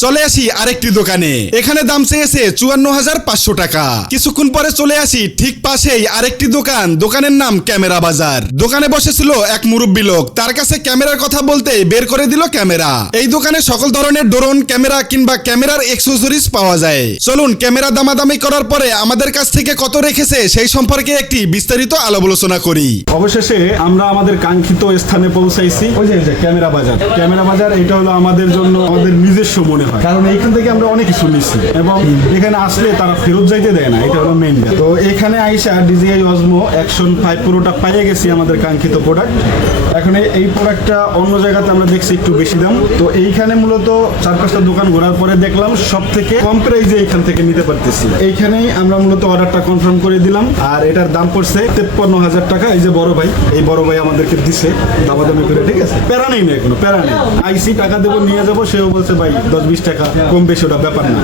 চলে আসি আরেকটি দোকানে। এখানে দাম চেয়েছে 54,500 টাকা। কিছুক্ষণ পরে চলে আসি ঠিক পাশেই আরেকটি দোকান। দোকানের নাম ক্যামেরা বাজার। দোকানে বসেছিল এক মুরব্বী লোক, তার কাছে ক্যামেরার কথা বলতে বের করে দিল ক্যামেরা। এই দোকানে সকল ধরনের ড্রোন ক্যামেরা কিংবা ক্যামেরার অ্যাকসেসরিজ পাওয়া যায়। চলুন ক্যামেরা দামাদামি করার পরে আমাদের কাছ থেকে কত রেখেছে সেই সম্পর্কে একটি বিস্তারিত আলোচনা করি। অবশেষে আমরা আমাদের কাঙ্ক্ষিত স্থানে পৌঁছাইছি। ওই যে ক্যামেরা বাজার। ক্যামেরা বাজার এটা হলো আমাদের জন্য আমাদের নিজস্ব মনে হয়, কারণ এইখান থেকে আমরা অনেক কিছু নিচ্ছি এবং এখানে আসলে তারা ফেরত যাইতে দেয় না, এটা হলো মেইন। তো এখানে আইসা DJI Osmo Action 5 Proটা পাইয়ে গেছি আমাদের কাঙ্ক্ষিত প্রোডাক্ট। এখন এই প্রোডাক্টটা অন্য জায়গাতে আমরা দেখছি একটু বেশি দাম। তো এইখানে মূলত 4-5টা দোকান ঘোরার পরে দেখলাম সব থেকে কম প্রাইসে এইখান থেকে নিতে পারতেছি। এইখানেই আমরা মূলত অর্ডারটা কনফার্ম করে দিলাম। আর এটার দাম পড়ছে 53,000 টাকা। এই যে বড় ভাই, এই বড় ভাই আমাদেরকে দিছে দামাদামি করে, ঠিক আছে? প্যারা নেই না, কোনো প্যারা নেই। আইসি টাকা দেবো, নিয়ে যাবো, সেও বলছে ভাই 10-20 টাকা কম বেশি ওটা ব্যাপার না।